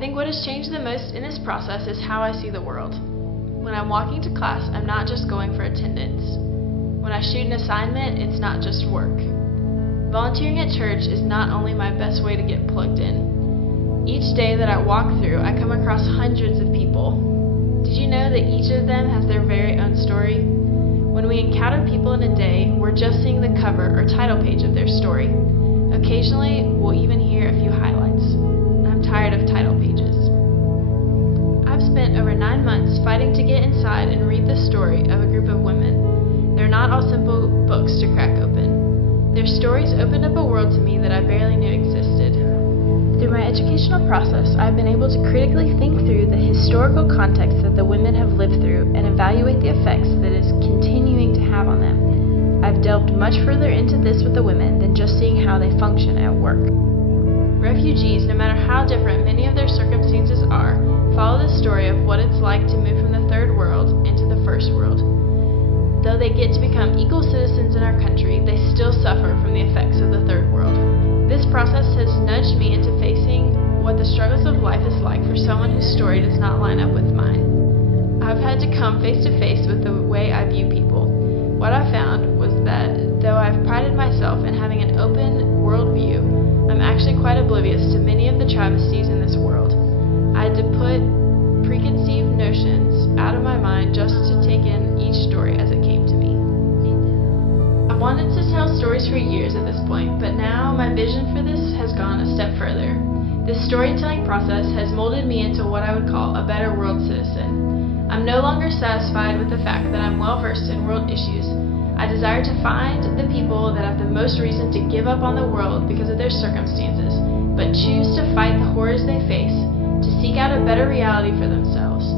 think what has changed the most in this process is how I see the world. When I'm walking to class, I'm not just going for attendance. When I shoot an assignment, it's not just work. Volunteering at church is not only my best way to get plugged in. Each day that I walk through, I come across hundreds of people. Did you know that each of them has their very own story? When we encounter people in a day, we're just seeing the cover or title page of their story. Occasionally, we'll even hear a few highlights. I'm tired of title pages. I've spent over 9 months fighting to get inside and read the story of a group of women. They're not all simple books to crack open. Their stories opened up a world to me that I barely knew existed. Through my educational process, I've been able to critically think through the historical context that the women have lived through and evaluate the effects that it is continuing to have on them. I've delved much further into this with the women than just seeing how they function at work. Refugees, no matter how different many of their circumstances are, follow the story of what it's like to move from the third world into the first world. Though they get to become equal citizens in our country, they still suffer from the effects of the third world. This process has nudged me into facing what the struggles of life is like for someone whose story does not line up with mine. I've had to come face to face with the way I view people. What I found was that though I've prided myself in having an open worldview, I'm actually quite oblivious to many of the travesties in this world. I had to put preconceived notions out of my mind just to take in each story as it came to me. I wanted to tell stories for years at this point, but now my vision for this has gone a step further. This storytelling process has molded me into what I would call a better world citizen. I'm no longer satisfied with the fact that I'm well versed in world issues. I desire to find the people that have the most reason to give up on the world because of their circumstances, but choose to fight the horrors they face, to seek out a better reality for themselves.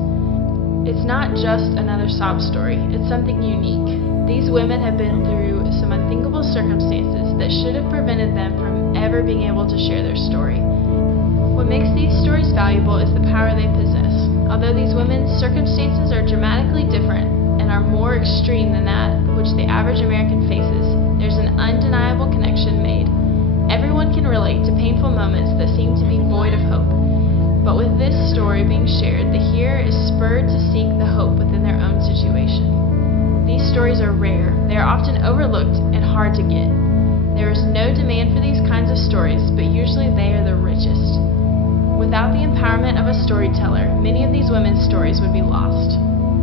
It's not just another sob story, it's something unique. These women have been through some unthinkable circumstances that should have prevented them from ever being able to share their story. What makes these stories valuable is the power they possess. Although these women's circumstances are dramatically different and are more extreme than that which the average American faces, there's an undeniable connection made. Everyone can relate to painful moments that seem to be void of hope. But with this story being shared, the hearer is spurred to seek the hope within their own situation. These stories are rare. They are often overlooked and hard to get. There is no demand for these kinds of stories, but usually they are the richest. Without the empowerment of a storyteller, many of these women's stories would be lost.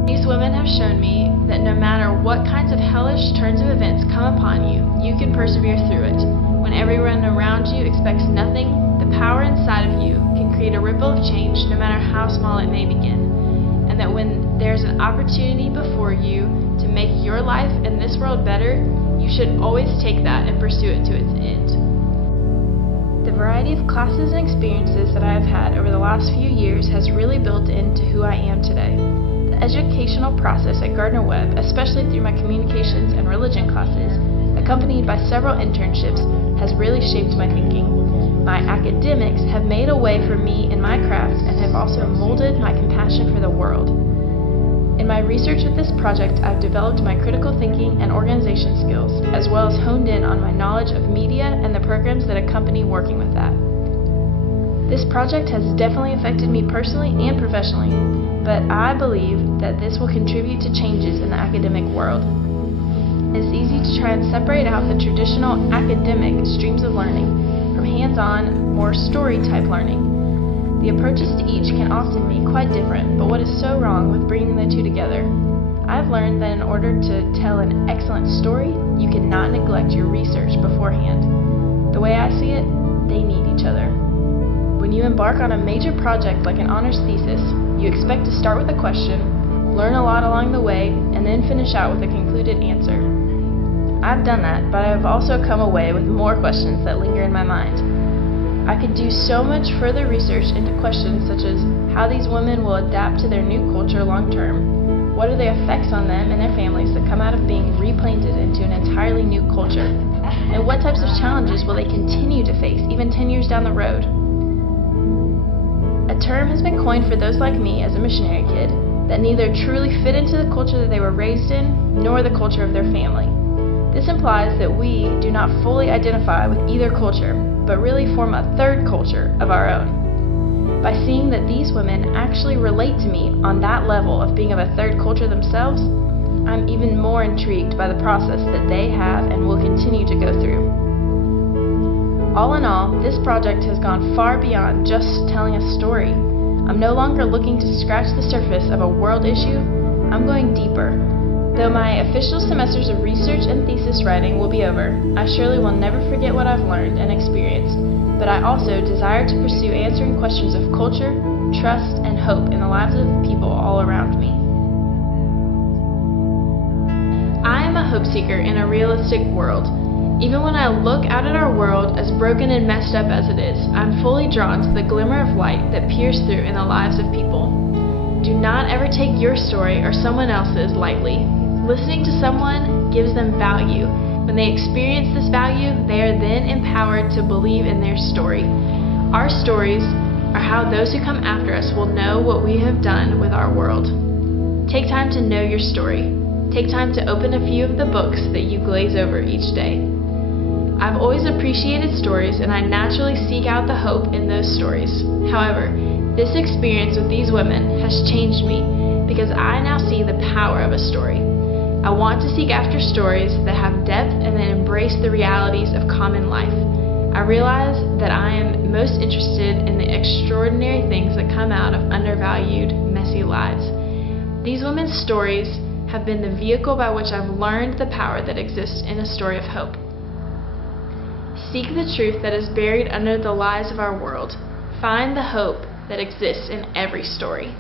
These women have shown me that no matter what kinds of hellish turns of events come upon you, you can persevere through it. When everyone around you expects nothing, the power inside of you can create a ripple of change no matter how small it may begin. And that when there's an opportunity before you to make your life and this world better, you should always take that and pursue it to its end. The variety of classes and experiences that I have had over the last few years has really built into who I am today. The educational process at Gardner-Webb, especially through my communications and religion classes, accompanied by several internships, has really shaped my thinking. My academics have made a way for me in my craft and have also molded my compassion for the world. In my research with this project, I've developed my critical thinking and organization skills, as well as honed in on my knowledge of media and the programs that accompany working with that. This project has definitely affected me personally and professionally, but I believe that this will contribute to changes in the academic world. It's easy to try and separate out the traditional academic streams of learning from hands-on, more story-type learning. The approaches to each can often be quite different, but what is so wrong with bringing the two together? I've learned that in order to tell an excellent story, you cannot neglect your research beforehand. The way I see it, they need each other. When you embark on a major project like an honors thesis, you expect to start with a question, learn a lot along the way, and then finish out with a concluded answer. I've done that, but I have also come away with more questions that linger in my mind. I could do so much further research into questions such as how these women will adapt to their new culture long term, what are the effects on them and their families that come out of being replanted into an entirely new culture, and what types of challenges will they continue to face even 10 years down the road. A term has been coined for those like me as a missionary kid that neither truly fit into the culture that they were raised in, nor the culture of their family. This implies that we do not fully identify with either culture, but really form a third culture of our own. By seeing that these women actually relate to me on that level of being of a third culture themselves, I'm even more intrigued by the process that they have and will continue to go through. All in all, this project has gone far beyond just telling a story. I'm no longer looking to scratch the surface of a world issue. I'm going deeper. Though my official semesters of research and thesis writing will be over, I surely will never forget what I've learned and experienced, but I also desire to pursue answering questions of culture, trust, and hope in the lives of people all around me. I am a hope seeker in a realistic world. Even when I look out at our world, as broken and messed up as it is, I'm fully drawn to the glimmer of light that peers through in the lives of people. Do not ever take your story or someone else's lightly. Listening to someone gives them value. When they experience this value, they are then empowered to believe in their story. Our stories are how those who come after us will know what we have done with our world. Take time to know your story. Take time to open a few of the books that you glaze over each day. I've always appreciated stories, and I naturally seek out the hope in those stories. However, this experience with these women has changed me because I now see the power of a story. I want to seek after stories that have depth and that embrace the realities of common life. I realize that I am most interested in the extraordinary things that come out of undervalued, messy lives. These women's stories have been the vehicle by which I've learned the power that exists in a story of hope. Seek the truth that is buried under the lies of our world. Find the hope that exists in every story.